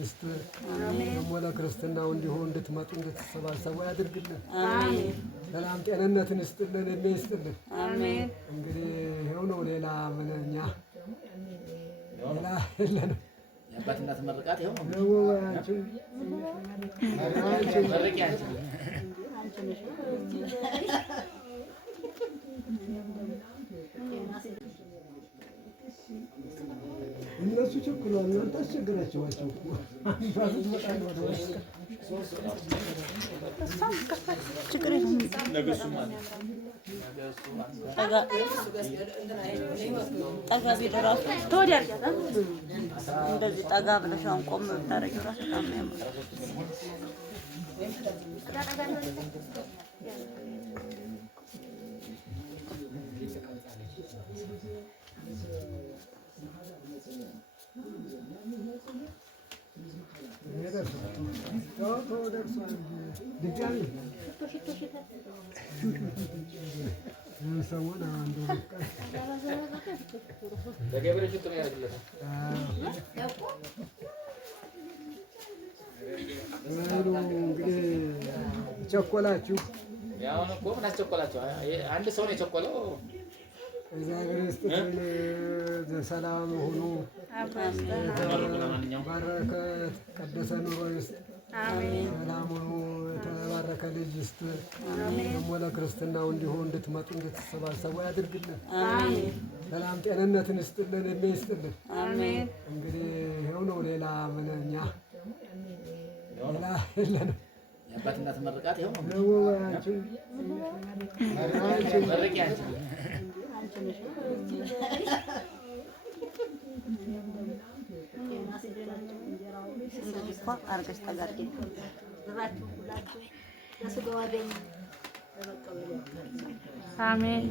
ይስጥ። ወለ ክርስትናው እንዲሁ እንድትመጡ እንድትሰባሰቡ ያድርግልን። ሰላም ጤንነትን ይስጥልን፣ እድሜ ይስጥልን። እንግዲህ ይኸው ነው። ሌላ ምን እኛ ሌላ የለንም። የአባትነት መርቃት ይኸው ነው። እነሱ ቸኩለዋል። እናንተ አስቸገራችኋቸው እኮ እንደዚህ ጠጋ ብለሽ አሁን ቆም ብታረጊው እራሱ በጣም ነው የሚያምረው። እንግዲህ ቸኮላችሁ። ያው እኮ ምን አስቸኮላችሁ? አንድ ሰው ነው የቸኮለው። እግዚአብሔር ይስጥልን። ሰላም ሁኑ። ባረከት ቀደሰ ኑሮ ይስጥ። ሰላም ሁኑ። የተባረከ ልጅ ይስጥ። ወለ ክርስትናው እንዲሁ እንድትመጡ እንድትሰባሰቡ ያድርግልን። ሰላም ጤንነትን ይስጥልን፣ እድሜ ይስጥልን። እንግዲህ ይኸው ነው። ሌላ ምን እኛ ሌላ የለንም። የአባትነት መርቃት ይኸው ነው። አርገሽ ተጋርጊ አሜን።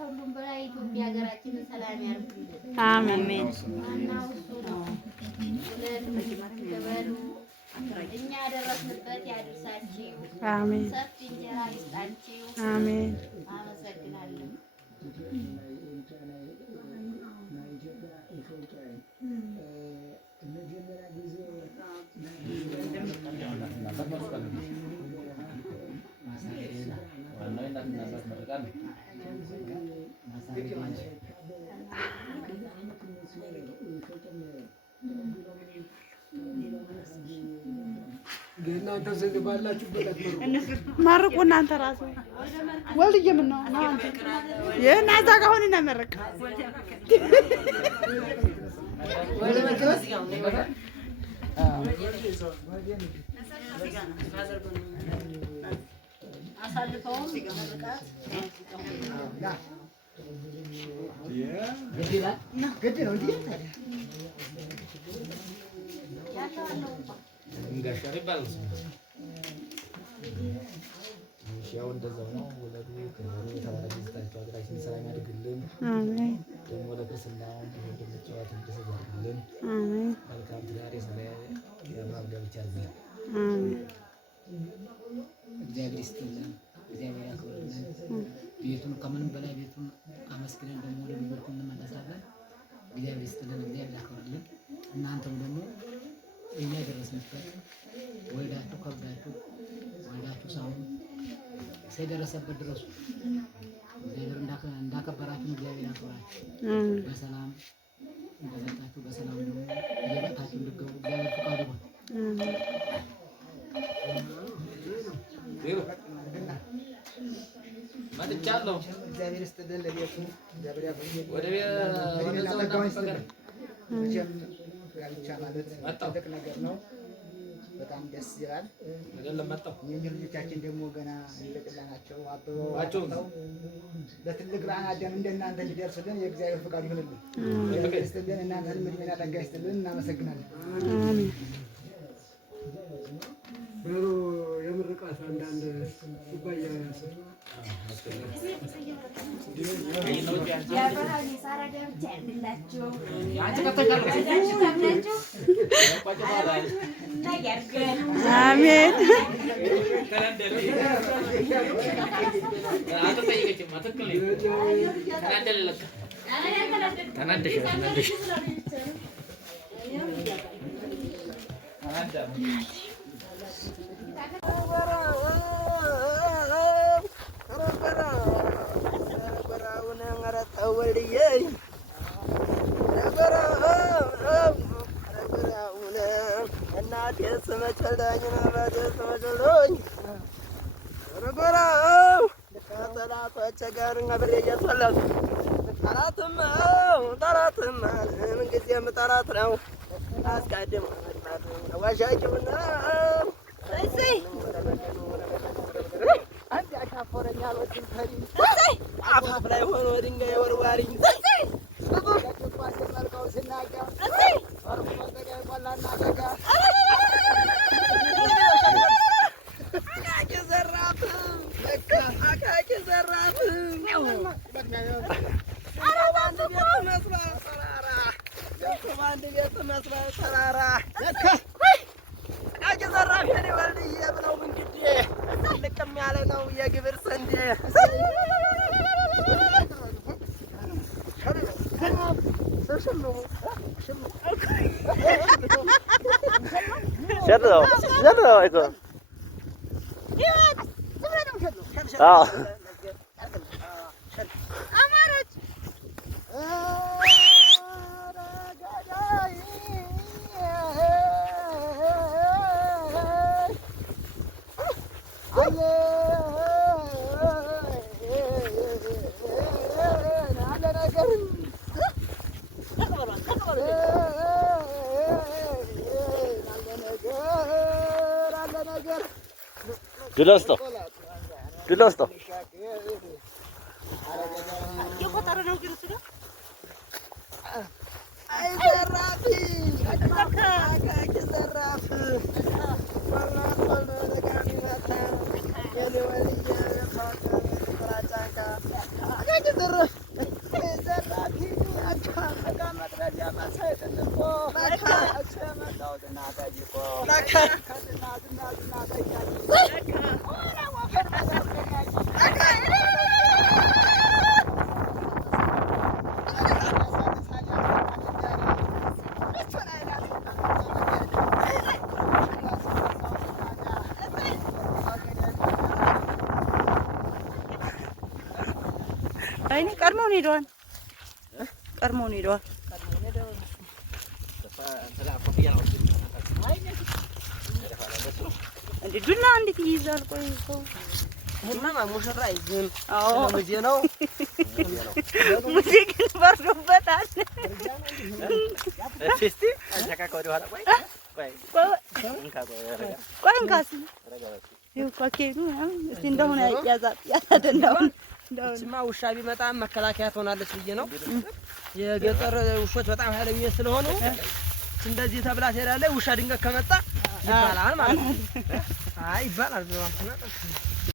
ሁሉም በላይ ኢትዮጵያ ሀገራችንን ሰላም ያርግልን። አሜን። እኛ ያደረስንበት ያድርሳችሁ። አሜን። ሰፊ እንጀራ ይስጣችሁ። አሜን። አመሰግናለሁ። እናንተ ዘንድ ባላችሁበት መርቁ። እናንተ ራሱ ወልዬ ምን ነው እናንተ የና እዛ ጋር ሆነና መረቅ አሳልፈውም ይገመርቃት ግድ ነው እንዴ? እንጋሻር ይባላል። ያው እንደዛው ነው። ወለዱ ተባረከ ሀገራችን ሰላም ያድርግልን። አሜን። ደግሞ ለክርስትና እንደምትጨዋት እንደሰጋልን መልካም ትዳር የሰላም የአብራም ጋብቻ ያድርግልን። አሜን። እግዚአብሔር ይስጥልን፣ እግዚአብሔር ያክብርልን። ቤቱን ከምንም በላይ ቤቱን አመስግነን ደግሞ ወደ ቤቱ እንመለሳለን። እግዚአብሔር ይስጥልን፣ እግዚአብሔር ያክብርልን። እናንተም ደግሞ እኛ የደረስንበት ወልዳችሁ ከብዳችሁ ወልዳችሁ ሳይሆን ሳይደረሰበት ድረሱ። እግዚአብሔር እንዳከበራችሁ እግዚአብሔር ያክብራችሁ። በሰላም እንደመጣችሁ በሰላም ደግሞ እየመጣችሁ እንድትገቡ እግዚአብሔር ፈቃዱ ይሁን። መጥቻለሁ። እግዚአብሔር ይስጥልን። ለቤቱ እግዚአብሔር ያቆየን። ወደ ጋብቻ ማለት ትልቅ ነገር ነው። በጣም ደስ ይላል። አይደለም መጣሁ። የእኛ ልጆቻችን ደግሞ ገና እንደቀላ ናቸው። አብረው በትልቅ ራዕይ እንደናንተ እንዲደርሱልን የእግዚአብሔር ፈቃድ ይሁንልን። እግዚአብሔር ይስጥልን። እናንተንም እድሜና ጸጋ ይስጥልን። እናመሰግናለን። በሩ የምርቃት አንዳንድ ኩባያ የአብርሃም የሳራ ጋብቻ ያድርግላችሁ። አሜን። ጠላት ነው አስቀድሞ ዋሻቂውና አፋፍ ላይ ሆኖ ድንጋይ ወርዋሪ አካኪ ዘራፍ በአንድ ቤት መስሏል ተራራ አቃቂ ዘራፍ የኔ ወልድዬ ብለው እንግዲህ ልቅም ያለ ነው የግብር ስንዴ Dilosto. Ay zarafi, አቃቂ ዘራፍ አይኔ ቀድሞውን ሄደዋል። ቀድሞውን ሄደዋል። እንዴ ዱላ እንዴት ይይዛል? ቆይ ሰው ሙሽራ ሙሽራ ይዝም አዎ ሙዜ ነው ሙዜ ግን በርዶበታል። እስቲ አንተካ ወደ ኋላ ቆይ እንካስ ይኸው ፓኬቱ እስቲ እንደሆነ ያዛደንዳውን ስማ ውሻ ቢመጣ መከላከያ ትሆናለች ብዬ ነው። የገጠር ውሾች በጣም ኃይለኞች ስለሆኑ እንደዚህ ተብላ ትሄዳለች። ውሻ ድንገት ከመጣ ይባላል ማለት ነው። አይ ይባላል።